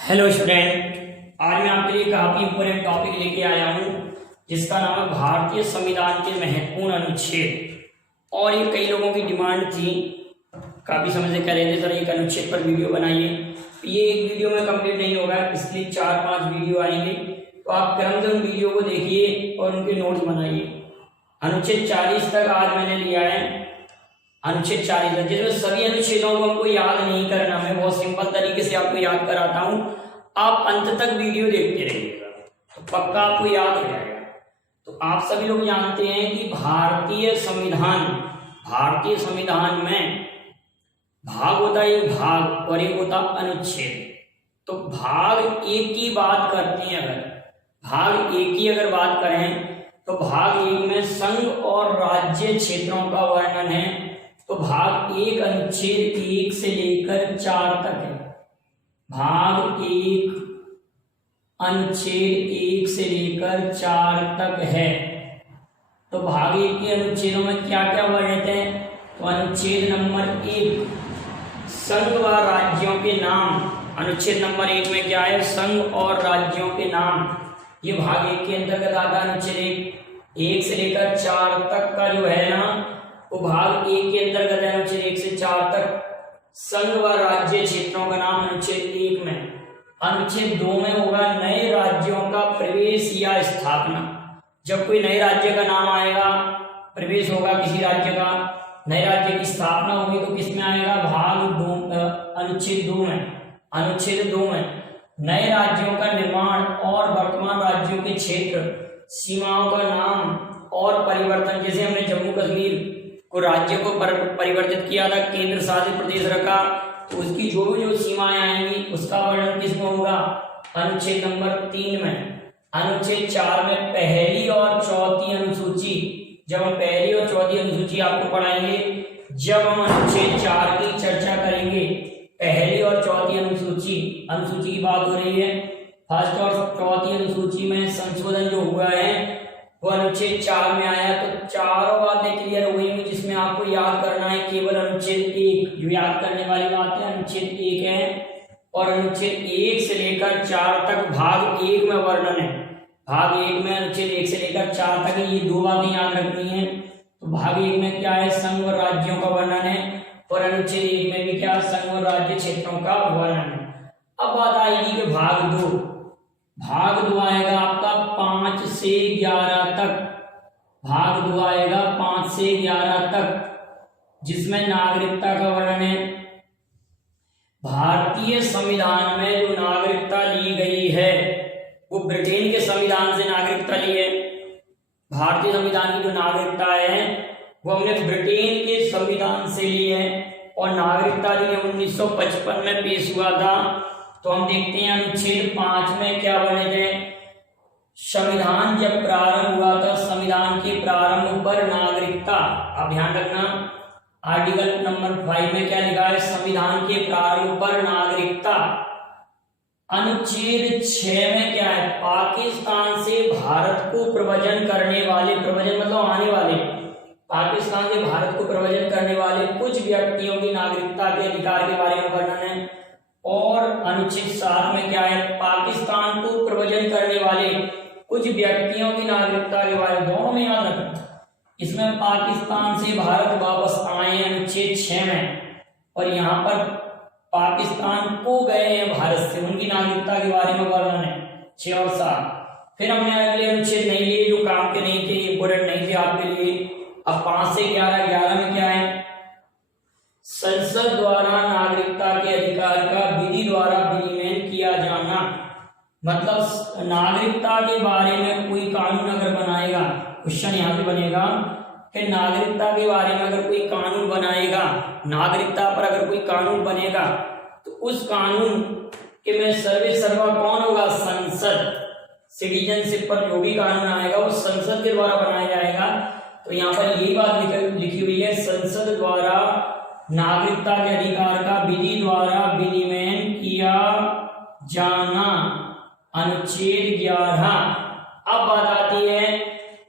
Hello student, आज मैं आपके लिए काफी इंपोर्टेंट टॉपिक लेके आया हूँ जिसका नाम है भारतीय संविधान के महत्वपूर्ण अनुच्छेद। और ये कई लोगों की डिमांड थी, काफी समय से कह रहे थे सर एक अनुच्छेद पर वीडियो बनाइए। ये एक वीडियो में कंप्लीट नहीं होगा, इसलिए 4-5 वीडियो आएंगे, तो आप क्रम से उन वीडियो को देखिए और उनके नोट्स बनाइए। अनुच्छेद 40 तक आज मैंने लिया है, अनुच्छेद 40 है, जिसमें सभी अनुच्छेदों को हमको याद नहीं करना। मैं बहुत सिंपल तरीके से आपको याद कराता हूं, आप अंत तक वीडियो देखते रहिएगा तो पक्का आपको याद हो जाएगा। तो आप सभी लोग जानते हैं कि भारतीय संविधान में भाग होता है एक भाग और एक होता अनुच्छेद। तो भाग एक की बात करते हैं, अगर भाग एक की अगर बात करें तो भाग एक में संघ और राज्य क्षेत्रों का वर्णन है। तो भाग एक अनुच्छेद 1 से लेकर 4 तक है। भाग एक अनुच्छेद 1 से लेकर 4 तक है। तो भाग एक के अनुच्छेदों में क्या क्या वर्णित है? तो अनुच्छेद नंबर 1 संघ व राज्यों के नाम। अनुच्छेद नंबर 1 में क्या है? संघ और राज्यों के नाम। ये भाग एक के अंतर्गत आता है। अनुच्छेद 1 से लेकर 4 तक का जो है ना, वो भाग एक के अंतर्गत है। अनुच्छेद 1 से 4 तक संघ व राज्य क्षेत्रों का नाम अनुच्छेद 1 में। अनुच्छेद 2 में होगा नए राज्यों का प्रवेश या स्थापना। जब कोई नए राज्य का नाम आएगा, प्रवेश होगा किसी राज्य का, नए राज्य की स्थापना होगी, तो किसमें आएगा? भाग 2 अनुच्छेद 2 में। अनुच्छेद 2 में नए राज्यों का निर्माण और वर्तमान राज्यों के क्षेत्र सीमाओं का नाम और परिवर्तन। जैसे हमने जम्मू कश्मीर को राज्य को परिवर्तित किया था, केंद्र शासित प्रदेश रखा, तो उसकी जो सीमाएं आएंगी उसका वर्णन किसमें होगा? अनुच्छेद नंबर 3 में। अनुच्छेद 4 में पहली और चौथी अनुसूची। जब हम पहली और चौथी अनुसूची आपको पढ़ाएंगे, जब हम अनुच्छेद 4 की चर्चा करेंगे, पहली और चौथी अनुसूची की बात हो रही है। फर्स्ट और चौथी अनुसूची में संशोधन जो हुआ है वो अनुच्छेद 4 में आया। तो चारों बातें क्लियर हो गई होंगी, जिसमें आपको याद करना है केवल अनुच्छेद 1। जो याद करने वाली बात है अनुच्छेद 1 है। और अनुच्छेद 1 से लेकर 4 तक भाग 1 में वर्णन है। भाग 1 में अनुच्छेद 1 से लेकर 4 तक ये 2 बातें याद रखनी है। तो भाग 1 में क्या है? संघ और राज्यों का वर्णन है। और अनुच्छेद 1 में भी क्या? संघ और राज्य क्षेत्रों का वर्णन है। अब बात आएगी कि भाग 2। भाग 2 आएगा आपका 5 से 11 तक। भाग 2 आएगा 5 से 11 तक, जिसमें नागरिकता का वर्णन है। भारतीय संविधान में जो नागरिकता ली गई है वो ब्रिटेन के संविधान से नागरिकता ली है। भारतीय संविधान की जो नागरिकता है वो हमने ब्रिटेन के संविधान से ली है। और नागरिकता ली 1955 में पेश हुआ था। तो हम देखते हैं अनुच्छेद 5 में क्या वर्णित है? संविधान जब प्रारंभ हुआ था, संविधान के प्रारंभ पर नागरिकता। अब ध्यान रखना, आर्टिकल नंबर 5 में क्या लिखा है? संविधान के प्रारंभ पर नागरिकता। अनुच्छेद 6 में क्या है? पाकिस्तान से भारत को प्रव्रजन करने वाले, प्रव्रजन मतलब आने वाले, पाकिस्तान से भारत को प्रव्रजन करने वाले कुछ व्यक्तियों की नागरिकता के अधिकार के बारे में वर्णन है। और अनुच्छेद 7 में क्या है? पाकिस्तान को प्रव्रजन करने वाले कुछ व्यक्तियों की नागरिकता के बारे में, दोनों में याद रखना। इसमें पाकिस्तान से भारत वापस आए अनुच्छेद 6 में, और यहाँ पर पाकिस्तान को गए हैं भारत से, उनकी नागरिकता के बारे में वर्णन है 6 और 7। फिर हमने अगले अनुच्छेद नहीं लिए जो काम के नहीं थे, इंपोर्टेंट नहीं थे आपके लिए। अब 5 से 11 में क्या है? संसद द्वारा नागरिकता के अधिकार का विधि द्वारा विनियमन किया जाना। मतलब नागरिकता के बारे में कोई कानून अगर बनाएगा, क्वेश्चन यहाँ से बनेगा कि नागरिकता के बारे में अगर कोई कानून बनाएगा, नागरिकता पर अगर कोई कानून बनेगा, तो उस कानून के में सर्वा कौन होगा? संसद। सिटीजनशिप पर जो भी कानून आएगा वो संसद के द्वारा बनाया जाएगा। तो यहाँ पर यही बात लिखी हुई है, संसद द्वारा नागरिकता के अधिकार का विधि द्वारा विनियमन किया जाना। अनुच्छेद 11। अब बात आती है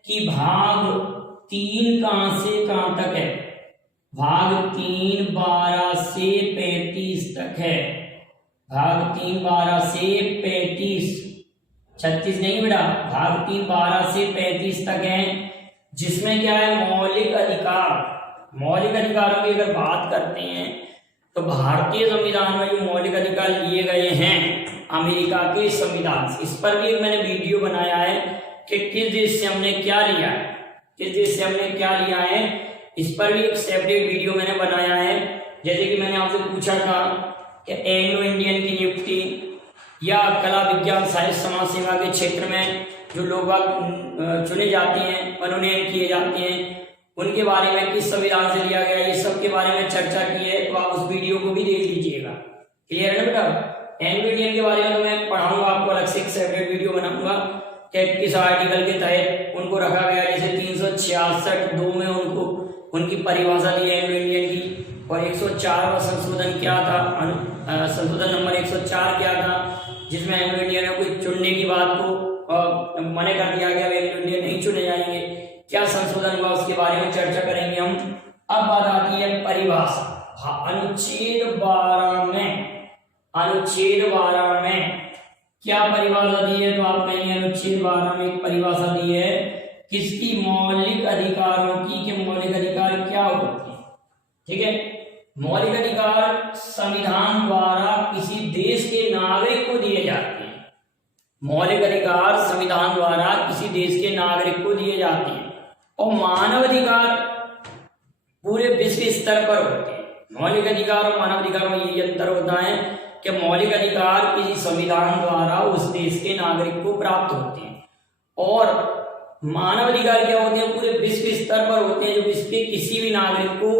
कि भाग 3 कहां से कहां तक है? भाग 3 12 से 35 तक है। भाग 3 12 से 35, 36 नहीं बेटा, भाग 3 12 से 35 तक है, जिसमें क्या है मौलिक अधिकार। मौलिक अधिकारों की अगर बात करते हैं तो भारतीय संविधान में जो मौलिक अधिकार लिए गए हैं अमेरिका के संविधान से, इस पर भी एक मैंने वीडियो बनाया है कि किस देश से हमने क्या लिया है, किस देश से हमने क्या लिया है, इस पर भी एक सेपरेट वीडियो मैंने बनाया है। जैसे कि मैंने आपसे पूछा था कि एंग्लो इंडियन की नियुक्ति या कला विज्ञान साहित्य समाज सेवा के क्षेत्र में जो लोग चुने जाते हैं, मनोनयन किए जाते हैं, उनके बारे में किस संविधान से लिया गया, ये सब के बारे में चर्चा की है, तो आप उस वीडियो को भी देख लीजिएगा। क्लियर है ना बेटा। एंग्लो इंडियन के बारे में तो मैं पढ़ाऊंगा आपको, अलग से एक सेपरेट वीडियो बनाऊंगा कि किस आर्टिकल के तहत उनको रखा गया। जैसे 366(2) में उनको उनकी परिभाषा दी एंग्लो इंडियन की, और 104वां संशोधन क्या था, संशोधन नंबर 104 क्या था, जिसमें एंग्लो इंडियन को चुनने की बात को मना कर दिया गया, एंग्लो इंडियन नहीं चुने जाएंगे। क्या संशोधन हुआ उसके बारे में चर्चा करेंगे हम। अब बात आती है परिभाषा। अनुच्छेद 12 में क्या परिभाषा दी है, तो आप कहेंगे अनुच्छेद 12 में एक परिभाषा दी है किसकी, मौलिक अधिकारों की, कि मौलिक अधिकार क्या होते हैं। ठीक है, मौलिक अधिकार संविधान द्वारा किसी देश के नागरिक को दिए जाते हैं। मौलिक अधिकार संविधान द्वारा किसी देश के नागरिक को दिए जाते हैं, और मानव अधिकार पूरे विश्व स्तर पर होते हैं। मौलिक अधिकार और मानव अधिकार में यही अंतर होता है कि मौलिक अधिकार किसी संविधान द्वारा उस देश के नागरिक को प्राप्त होते हैं, और मानव अधिकार क्या होते हैं, पूरे विश्व स्तर पर होते हैं, जो विश्व के किसी भी नागरिक को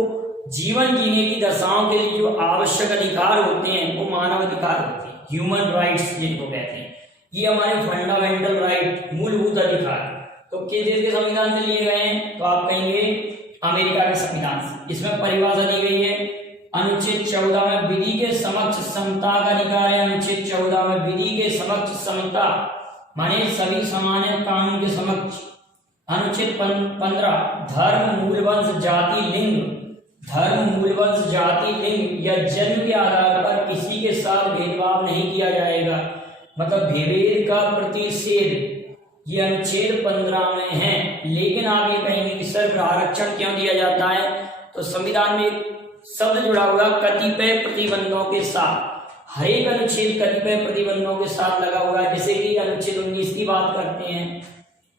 जीवन जीने की दशाओं के लिए जो आवश्यक अधिकार होते हैं वो मानव अधिकार होते हैं, ह्यूमन राइट्स जिनको कहते हैं। ये हमारे फंडामेंटल राइट, मूलभूत अधिकार। तो किस देश के संविधान से लिए गए हैं, तो आप कहेंगे अमेरिका के संविधान से। इसमें परिभाषा दी गई है अनुच्छेद 14 में विधि के समक्ष समता का अधिकार है। अनुच्छेद 14 में विधि के समक्ष समता माने सभी समान है कानून के समक्ष। अनुच्छेद 15 धर्म, मूल वंश, जाति, लिंग, धर्म, मूल वंश, जाति, लिंग या जन्म के आधार पर किसी के साथ भेदभाव नहीं किया जाएगा, मतलब विभेद का प्रतिषेध, ये अनुच्छेद 15 में है। लेकिन आप ये कहेंगे कि सर आरक्षण क्यों दिया जाता है, तो संविधान में एक शब्द जुड़ा हुआ कतिपय प्रतिबंधों के साथ। हर एक अनुच्छेद कतिपय प्रतिबंधों के साथ लगा हुआ है। जैसे कि अनुच्छेद 19 की बात करते हैं,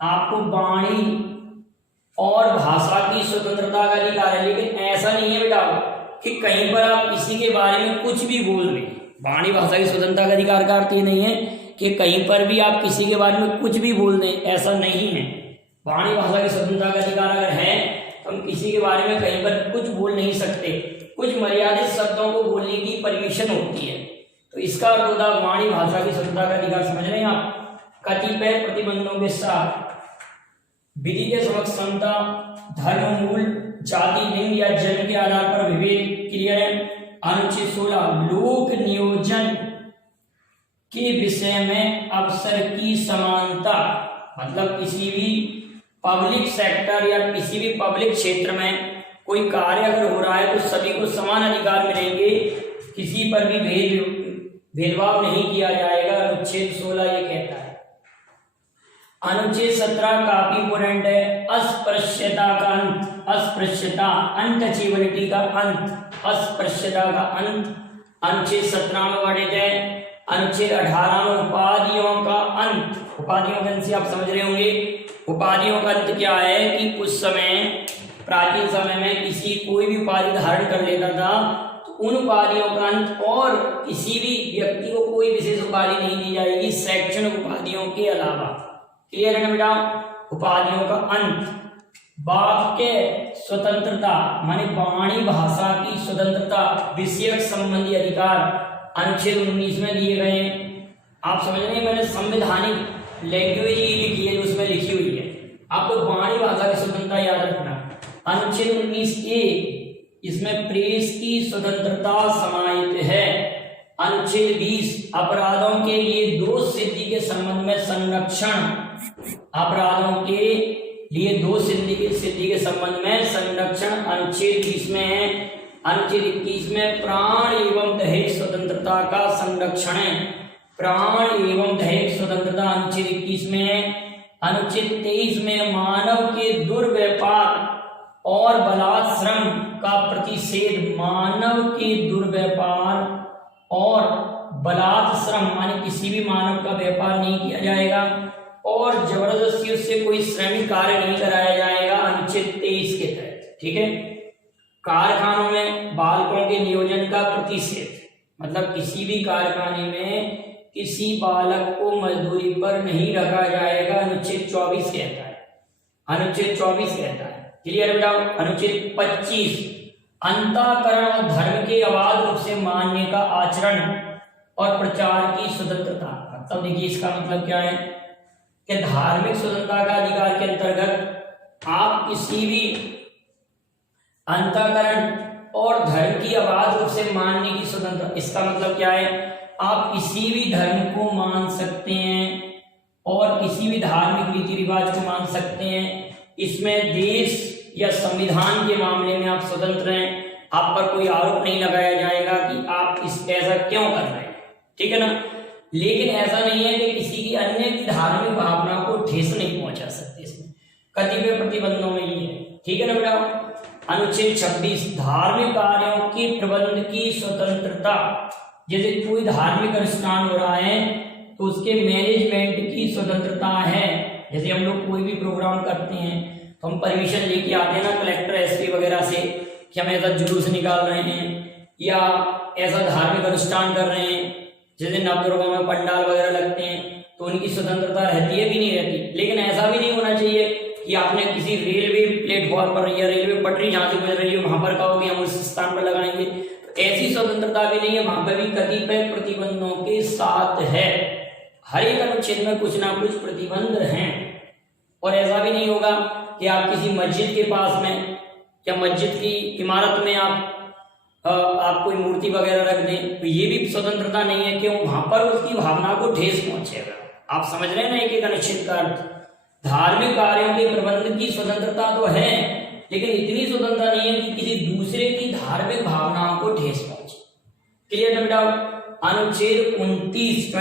आपको वाणी और भाषा की स्वतंत्रता का अधिकार है, लेकिन ऐसा नहीं है बेटा कि कहीं पर आप किसी के बारे में कुछ भी बोल रहे। वाणी भाषा की स्वतंत्रता का अधिकार का अर्थ ये नहीं है कि कहीं पर भी आप किसी के बारे में कुछ भी बोल दें, ऐसा नहीं है। वाणी भाषा की स्वतंत्रता का अधिकार अगर है तो हम किसी के बारे में कहीं पर कुछ बोल नहीं सकते, कुछ मर्यादित शब्दों को बोलने की परमिशन होती है। तो इसका अर्थ होता है वाणी भाषा की स्वतंत्रता का अधिकार। समझ रहे हैं आप। कतिपय प्रतिबंधों के साथ विधि के समक्ष समता, धर्म, मूल, जाति, लिंग या जन्म के आधार पर विभेद। क्लियर है। अनुच्छेद 16 लोक नियोजन के विषय में अवसर की समानता, मतलब किसी भी पब्लिक सेक्टर या किसी भी पब्लिक क्षेत्र में कोई कार्य अगर हो रहा है तो सभी को समान अधिकार मिलेंगे, किसी पर भी भेदभाव नहीं किया जाएगा। अनुच्छेद 16 ये कहता है। अनुच्छेद 17 काफी इंपोर्टेंट है। अस्पृश्यता का अंत, अस्पृश्यता, अनटचेबिलिटी का अंत, अस्पृश्यता का अंत अनुच्छेद 17 में वर्णित है। अनुच्छेद 18 में उपाधियों का अंत, उपाधियों का अंत से आप समझ रहे होंगे उपाधियों का अंत क्या है कि उस समय प्राचीन समय में किसी कोई भी उपाधि धारण कर लेता था तो उन उपाधियों का अंत, और किसी भी व्यक्ति को कोई विशेष उपाधि नहीं दी जाएगी शैक्षणिक उपाधियों के अलावा। क्लियर है ना बेटा। उपाधियों का अंत, वाक्य स्वतंत्रता माने वाणी भाषा की स्वतंत्रता, विषयक संबंधी अधिकार अनुच्छेद 19 में दिए गए हैं। आप समझ रहे हैं, मैंने संवैधानिक लैंग्वेज ही लिखी है जो उसमें लिखी हुई है। आपको वाणी भाषा की स्वतंत्रता याद रखना। अनुच्छेद 19A इसमें प्रेस की स्वतंत्रता समाहित है। अनुच्छेद 20 अपराधों के लिए दोष सिद्धि के संबंध में संरक्षण, अपराधों के लिए दोष सिद्धि के संबंध में संरक्षण अनुच्छेद 20 में है। अनुच्छेद 21 में प्राण एवं दहेज स्वतंत्रता स्वतंत्रता का संरक्षण है। प्राण एवं दैहिक स्वतंत्रता अनुच्छेद 21 में है। अनुच्छेद 23 में मानव के दुर्व्यापार और बलात्श्रम का प्रतिषेध। मानव के दुर्व्यापार और बलात्श्रम माने किसी भी मानव का व्यापार नहीं किया जाएगा और जबरदस्ती उससे कोई श्रमिक कार्य नहीं कराया जाएगा, अनुच्छेद 23 के तहत। ठीक है। कारखानों में बालकों के नियोजन का प्रतिषेध, मतलब किसी भी कारखाने में किसी बालक को मजदूरी पर नहीं रखा जाएगा, अनुच्छेद 24 कहता है। अनुच्छेद 24 कहता है। क्लियर बेटा। अनुच्छेद 25 अंतःकरण और धर्म के अबाध रूप से मानने का आचरण और प्रचार की स्वतंत्रता। मतलब देखिए इसका मतलब क्या है कि धार्मिक स्वतंत्रता का अधिकार के अंतर्गत आप किसी भी अंतःकरण और धर्म की अबाध रूप से मानने की स्वतंत्रता। इसका मतलब क्या है, आप किसी भी धर्म को मान सकते हैं और किसी भी धार्मिक रीति रिवाज को मान सकते हैं। इसमें देश या संविधान के मामले में आप स्वतंत्र हैं। आप पर कोई आरोप नहीं लगाया जाएगा कि आप ऐसा क्यों कर रहे हैं। ठीक है ना। लेकिन ऐसा नहीं है कि किसी की अन्य की धार्मिक भावना को ठेस नहीं पहुंचा सकते। इसमें कतिपय प्रतिबंधों में ही है। ठीक है ना बेटा। अनुच्छेद 26 धार्मिक कार्यों के प्रबंध की स्वतंत्रता। जैसे कोई धार्मिक अनुष्ठान हो रहा है तो उसके मैनेजमेंट की स्वतंत्रता है। जैसे हम लोग कोई भी प्रोग्राम करते हैं तो हम परमिशन लेके आते हैं ना कलेक्टर एसपी वगैरह से कि हम ऐसा जुलूस निकाल रहे हैं या ऐसा धार्मिक अनुष्ठान कर रहे हैं। जैसे नवदुर्गा में पंडाल वगैरह लगते हैं तो उनकी स्वतंत्रता रहती है भी नहीं रहती। लेकिन ऐसा भी नहीं होना चाहिए कि आपने किसी रेलवे प्लेटफॉर्म पर या रेलवे पटरी जहाँ से गुजर रही हो वहां पर कहोगे हम उस स्थान पर लगाएंगे। तो ऐसी स्वतंत्रता भी नहीं है। वहां पर भी कतिपय प्रतिबंधों के साथ है। हर एक अनुच्छेद में कुछ ना कुछ प्रतिबंध हैं। और ऐसा भी नहीं होगा कि आप किसी मस्जिद के पास में या मस्जिद की इमारत में आप कोई मूर्ति वगैरह रख दें, तो ये भी स्वतंत्रता नहीं है। क्यों? वहां पर उसकी भावना को ठेस पहुंचेगा। आप समझ रहे हैं ना एक एक अनुच्छेद का अर्थ। धार्मिक कार्यों के प्रबंध की स्वतंत्रता तो है, लेकिन इतनी स्वतंत्रता नहीं है कि किसी दूसरे की धार्मिक भावनाओं को ठेस पहुंचे। क्लियर ना बेटा। अनुच्छेद 29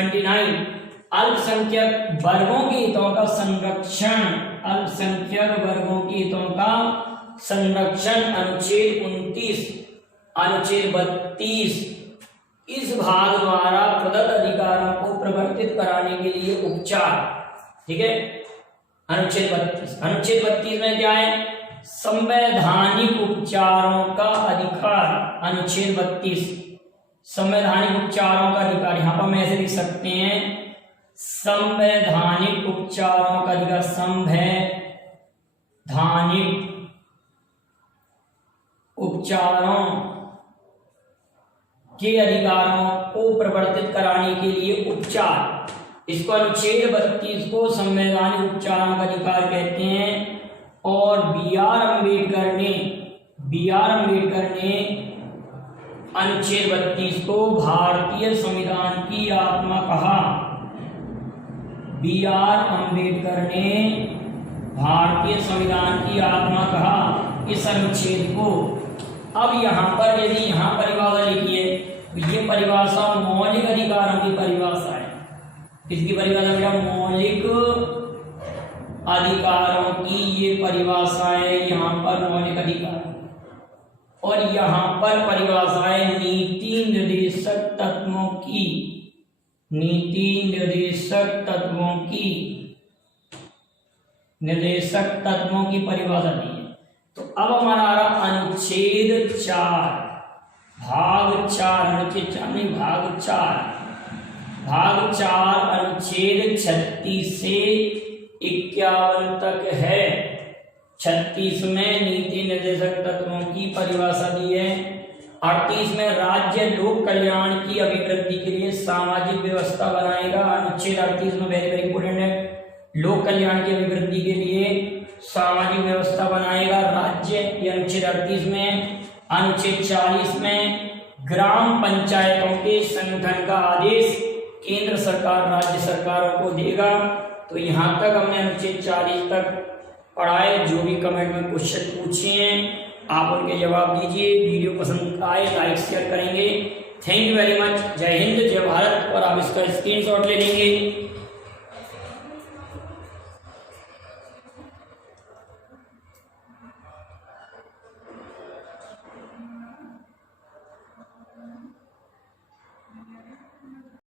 अल्पसंख्यक वर्गों के हितों का संरक्षण। अल्पसंख्यक वर्गों के हितों का संरक्षण। अनुच्छेद 29 अनुच्छेद 32 इस भाग द्वारा प्रदत्त अधिकारों को प्रवर्तित कराने के लिए उपचार। ठीक है। अनुच्छेद 32 में क्या है? संवैधानिक उपचारों का अधिकार। अनुच्छेद 32 संवैधानिक उपचारों का अधिकार। यहां पर हम ऐसे लिख सकते हैं संवैधानिक उपचारों का अधिकार। संवैधानिक उपचारों के अधिकारों को प्रवर्तित कराने के लिए उपचार। इसको अनुच्छेद 32 को संवैधानिक उपचारों का अधिकार कहते हैं। और बी आर अम्बेडकर ने अनुच्छेद 32 को भारतीय संविधान की आत्मा कहा। बी आर अम्बेडकर ने भारतीय संविधान की आत्मा कहा इस अनुच्छेद को। अब यहाँ पर यदि यहाँ परिभाषा लिखी है तो ये परिभाषा मौलिक अधिकारों की परिभाषा है। किसकी परिभाषा बेटा? मौलिक अधिकारों की ये परिभाषा है। यहाँ पर मौलिक अधिकार और यहाँ पर परिभाषाएं नीति निर्देशक तत्वों की। नीति निर्देशक तत्वों की परिभाषा दी है। तो अब हमारा आ रहा अनुच्छेद 4 भाग 4। अनुच्छेद 4 नहीं भाग 4 अनुच्छेद 36 से 51 तक है। 36 में नीति निर्देशक तत्वों की परिभाषा दी है। 38 में राज्य लोक कल्याण की अभिवृद्धि के लिए सामाजिक व्यवस्था बनाएगा। अनुच्छेद 38 में वेरी वेरी इंपोर्टेंट है। लोक कल्याण की अभिवृद्धि के लिए सामाजिक व्यवस्था बनाएगा राज्य, ये अनुच्छेद 38 में। अनुच्छेद 40 में ग्राम पंचायतों के संगठन का आदेश केंद्र सरकार राज्य सरकारों को देगा। तो यहाँ तक हमने अनुच्छेद 40 तक पढ़ा है। जो भी कमेंट में क्वेश्चन पूछे हैं आप उनके जवाब दीजिए। वीडियो पसंद आए लाइक शेयर करेंगे। Thank you very much. जय हिंद, जय भारत। और आप इसका स्क्रीनशॉट ले लेंगे।